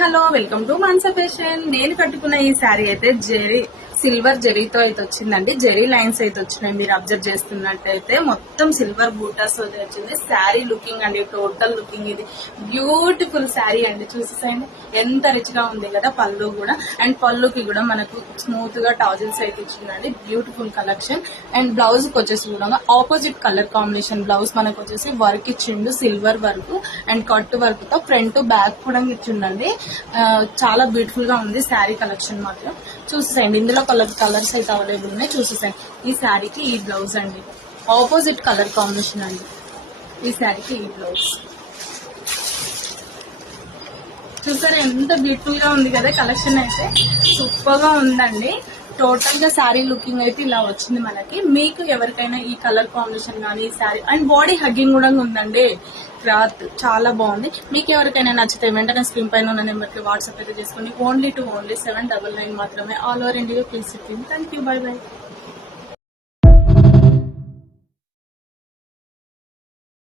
Hello, welcome to Mansa fashion. నేను కట్టుకున్న ఈ శారీ అయితే సిల్వర్ జెరీతో అయితే వచ్చిందండి. జెరీ లైన్స్ అయితే వచ్చినాయి. మీరు అబ్జర్వ్ చేస్తున్నట్టయితే మొత్తం సిల్వర్ బూటాస్ అయితే వచ్చింది. శారీ లుకింగ్ అండి, టోటల్ లుకింగ్ ఇది బ్యూటిఫుల్ శారీ అండి. చూసేసండి ఎంత రిచ్ గా ఉంది కదా. పళ్ళు కూడా అండ్ పళ్ళుకి కూడా మనకు స్మూత్ గా టాజిల్స్ అయితే ఇచ్చిందండి. Beautiful collection. అండ్ బ్లౌజ్ కి వచ్చేసి కూడా ఆపోజిట్ కలర్ కాంబినేషన్ బ్లౌజ్ మనకు వచ్చేసి వర్క్ ఇచ్చిండు, silver work and cut work తో ఫ్రంట్ బ్యాక్ కూడా ఇచ్చిండండి. చాలా బ్యూటిఫుల్ గా ఉంది శారీ కలెక్షన్ మాత్రం. చూసేసండి ఇందులో కలర్స్ అయితే అవైలబుల్ ఉన్నాయి. చూసేసండి ఈ శారీకి ఈ బ్లౌజ్ అండి, ఆపోజిట్ కలర్ కాంబినేషన్ అండి. ఈ శారీకి ఈ బ్లౌజ్ చూసారా ఎంత బ్యూటిఫుల్ గా ఉంది కదా. కలెక్షన్ అయితే సూపర్ గా ఉందండి. టోటల్ గా శారీ లుకింగ్ అయితే ఇలా వచ్చింది మనకి. మీకు ఎవరికైనా ఈ కలర్ కాంబినేషన్ కానీ ఈ శారీ అండ్ బాడీ హగ్గింగ్ కూడా ఉందండి. క్లాత్ చాలా బాగుంది. మీకు ఎవరికైనా నచ్చితే వెంటనే స్క్రీన్ పైన ఉన్న నెంబర్కి వాట్సాప్ అయితే చేసుకోండి. ఓన్లీ 799 మాత్రమే. All over India please shipping. Thank you. By by.